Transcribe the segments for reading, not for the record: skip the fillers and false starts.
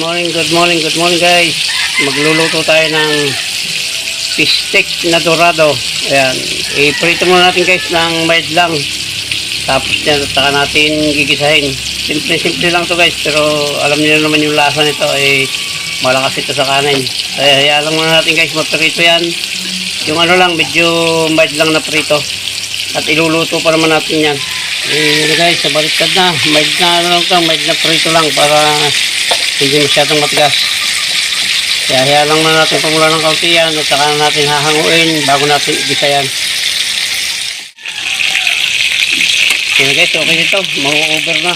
Good morning guys. Magluluto tayo ng fish stick na dorado. Ayan, iprito muna natin guys ng mild lang. Tapos yan, saka natin gigisahin. Simple lang to guys, pero alam niyo naman yung lasa nito ay malakas ito sa kanin. Kaya hayaan lang muna natin guys, maprito yan. Yung ano lang, medyo mild lang na prito. At iluluto pa naman natin yan. Ayan guys, sabaliktad na. Mild na prito lang para hindi masyadong matigas. Kaya hayaan lang muna natin pamula ng kaunti yan at saka natin hahanguin bago natin igisa yan. Ayan guys, okay ito. Mau-over na.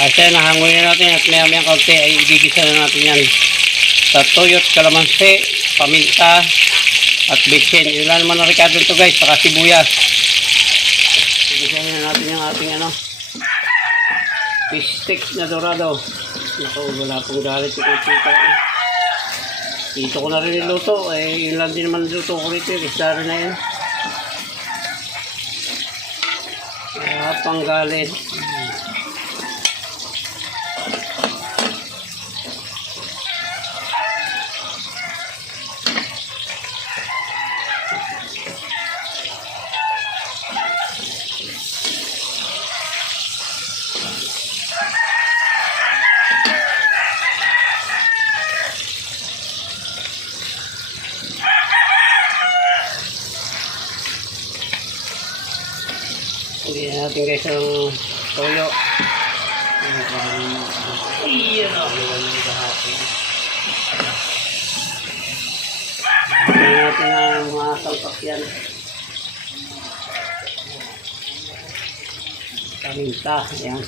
Kasi nahanguin na natin at maya kaunti ay igigisa na natin yan. Sa tuyot, kalamansi, paminta, at bitsin. Ilan naman na ricado ito guys, saka sibuyas. Igisa na natin yung ating fish stick na dorado. Naku, wala pong galit ito. Dito ko na rin niluto. Yun lang din naman niluto ko rito. Isda rin na yun. Wala pang galit. Hindi natin guys ang toyo. Iyan o. Hindi natin ang mga salpak yan. Paminta. Yan.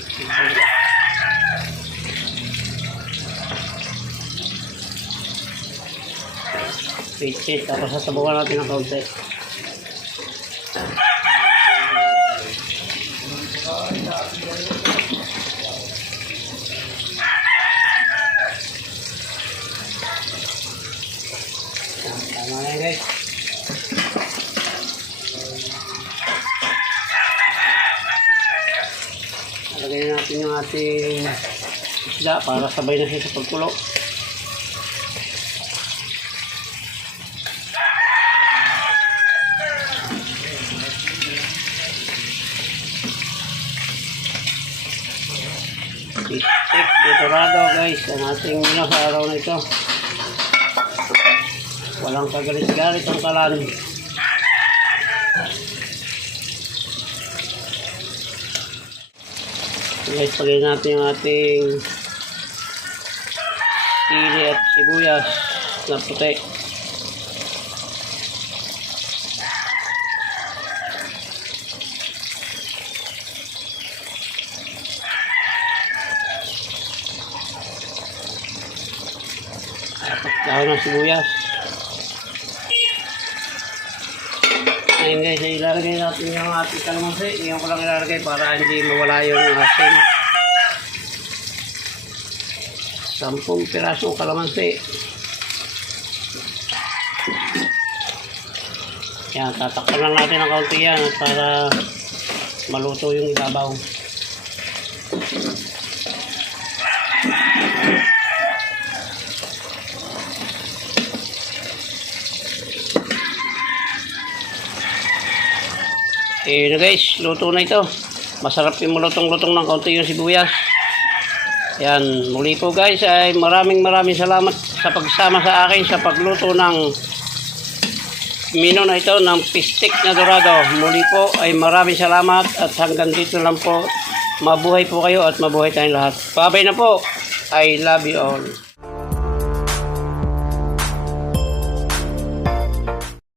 Pitsit. Tapos sasabukan natin ang kaunti. Tama na guys. Lagay natin yung ating isda para sabay na siya sa pagkulo. Stick dorado guys ang ating muna sa araw na ito. Walang kagalit-galit ang kalan. Guys, pagay natin yung ating sili at sibuyas na puti. Dahon ng sibuyas. Ayun guys, ilalagay natin yung ating kalamansi. Iyon ko lang ilalagay para hindi mawala yung asin. 10 pirasong kalamansi. Yan, tatakpan lang natin ng kaunti yan para maluto yung ibabaw. Na guys, luto na ito. Masarap yung malutong-lutong ng kaunti yung sibuyas. Yan, muli po guys ay maraming salamat sa pagsama sa akin sa pagluto ng menu na ito ng fish stick na dorado. Muli po ay maraming salamat at hanggang dito lang po. Mabuhay po kayo at mabuhay tayong lahat. Babay na po. I love you all.